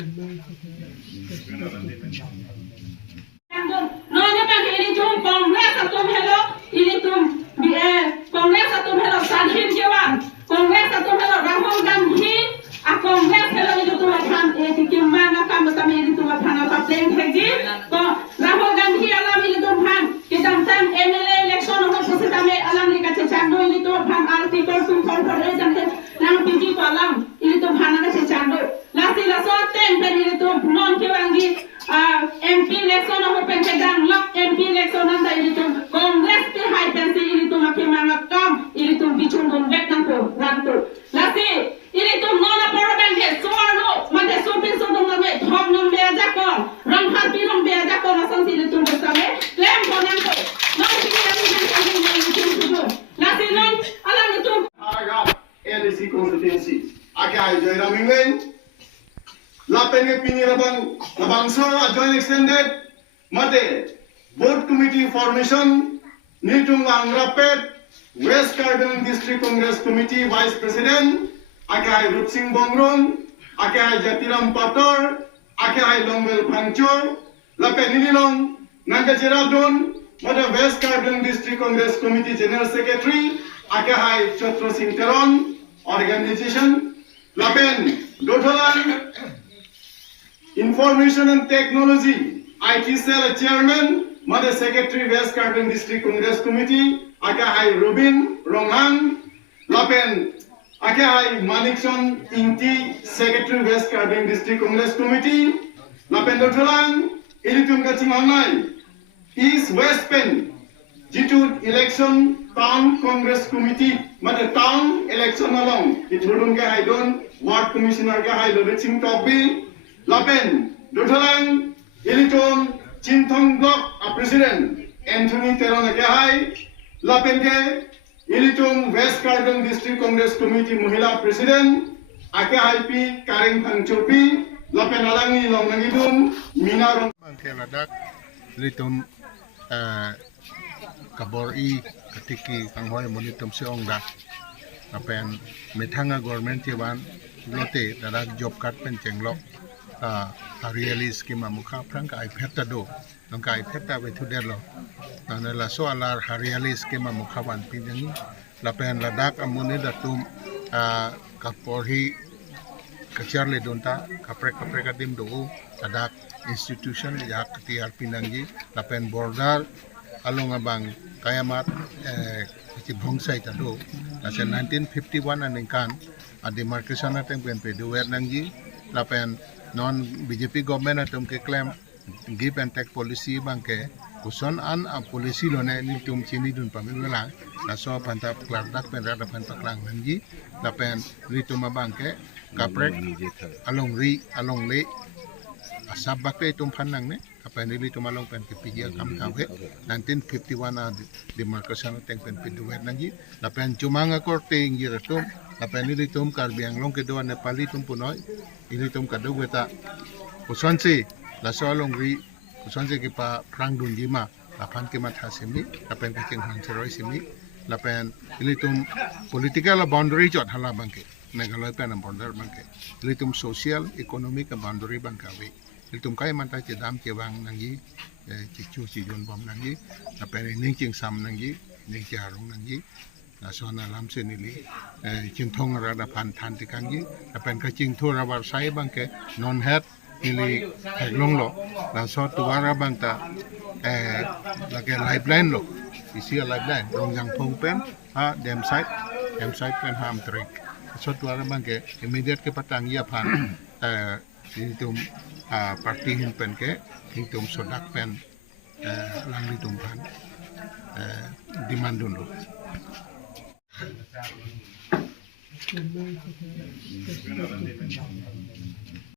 Nonya bang ini tum kongres atum hello ini tum kongres atum hello sadhin jawan kongres atum hello Rahul Gandhi a kongres hello ini tum aphan tikim mana kam kami ini tum aphan apa pleng heji ko Rahul Gandhi alam ini tum aphan kita tam MLA election ho sese tame alam ni kache chando ini tum aphan article tum corporation nang PG ko alam ini tum aphan kache chando lasi laso ten pen ini tum non kewangi MP election ho pen kedang lok MP election anda ini tum kongres ti high pensi ini tum api mangat kam ini tum bichun dum bek nangko ranto lasi ini tum nona paraban he suarno mande supin sundung name thom num be jakon ram harpi num be jakon asang ini tum besame lem konanko non sikirami nan lasi non alam tum LC constituency agai Jayram Engleng lapenge pini labang so joint extended mate board committee formation nitung ang rapid West Carbon District Congress Committee Vice President agai Rupsing Bongrong agai Jatiram Pator agai Longbel Pancho lape nililong nanga Jeradon mate West Carbon District Congress Committee General Secretary agai Chotro Singh Teron organization lapen Dodolan Information and Technology IT Cell Chairman Mother Secretary West Carbon District Congress Committee Akahai Rubin Ronghang Lapen Akahai Manikson Inti Secretary West Carbon District Congress Committee Lapen Dodolang Ilitum Kachimangai East West Pen Jitu Election Town Congress Committee Mother Town Election along Itulung Kahaidon Ward Commissioner Kahai Lodeching Topi Lapen Dodolang Ilitum Chintong Block President Anthony Teron Kahai Lapen ke Ilitum West Carbon District Congress Committee Mohila President Akahai P Karing Pangchopi Lapen Alangi Long Nangidum Minarong Bangke ladak Ilitum kabori ketiki kanghoy monitum seong da apen methanga government tiwan lote dadak job card pen chenglok hariali scheme mukha prangka ai pheta do nangka ai pheta be thudelo nanela so alar hariali scheme mukha ban pinjangi lapen ladak amune datum kapori kacharle donta kapre kadim do ladak institution yak tiar pinangi lapen border along abang kayamat si bongsai tado nasa 1951 aningkan demarcation natin PNP duwer nangji lapen non BJP government atumke claim give and take policy bangke kuson an policy lone ni tum chini dun pamila naso pantap klardak pen rada pantap lang nangji lapen rituma bangke kaprek along le asab bakte tum phanang ne apa ini tumalong pen PPG kam kawe 1951 demarcation teng pen piduwer nangi lapen cumanga korte ingi ratum lapen ini tum karbiang long kedua Nepali tum punoi ini tum kadu beta kusonsi la solong ri kusonsi kipa prang dunjima lapan kimat hasimi lapen kecing hanseroi simi lapen ini tum political boundary jot hala bangke negaloi pen border bangke ini tum social economic boundary bangkawe Iltum kai mantai cedam cewang nanggi cicu cijon bom nanggi tapi ning cing sam nanggi ning ciarung nanggi nasona lam senili cintong rada pantan tikangi tapi kacing tu rabar sai bangke non head ili heglong lo naso tuara bangta lagi lifeline lo isi lifeline rongjang pongpen dem site pen ham trik so tuara bangke immediate ke patangi aphan itu parti himpen ke hitum sodak pen lang ditumpan dimandun lo.